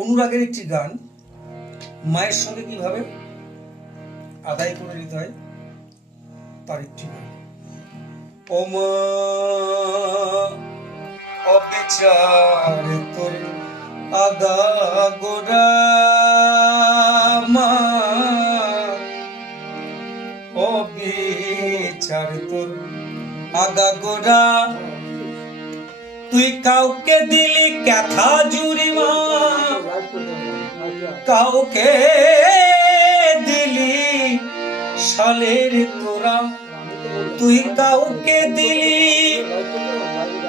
অনুরাগের একটি গান মায়ের সঙ্গে কিভাবে আদায় করে নিতে হয় তার একটি গান। ও মা অবিচার তোর আগা গোড়া, মা অবিচার তোর আগা গোড়া, তুই কাউকে দিলি ক্যাথা জুড়ি মা, কাউকে দিলি শালের তোরা, তুই কাউকে দিলি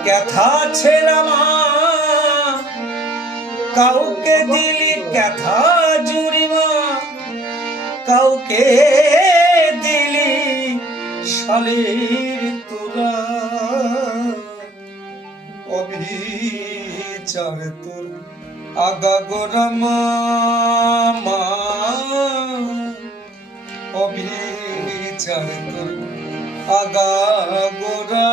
ক্যাথা ছেড়া মা, কাউকে দিলি ক্যাথা জুড়ি মা, কাউকে দিলি শালের তোরা, অবিচার তোর আগা গোড়া মা, অবিচার তোর আগা গোড়া।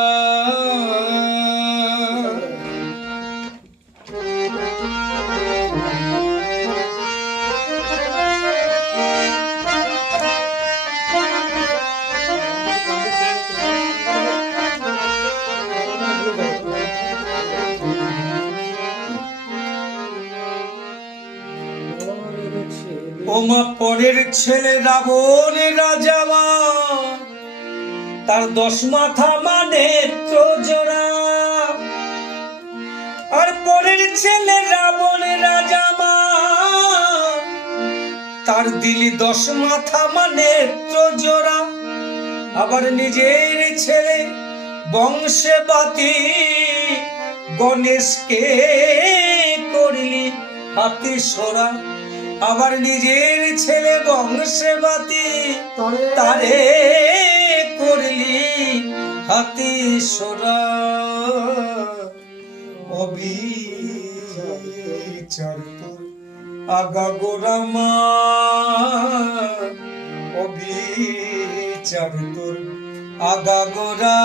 ওমা পরের ছেলে রাবণ রাজা মা, তার 10 মাথা মানে জোড়া, আর পরের ছেলে রাবণ রাজা মা, তার দিলি 10 মাথা মানে জোড়া, আবার নিজের ছেলে বংশে বাতি গণেশকে করলি হাতি সোরা, আবার নিজের ছেলে বংশে বাতি তারে করলি হাতি সোরা, অবিচার তোর আগা গোড়া মা, অবিচার তোর আগা গোড়া।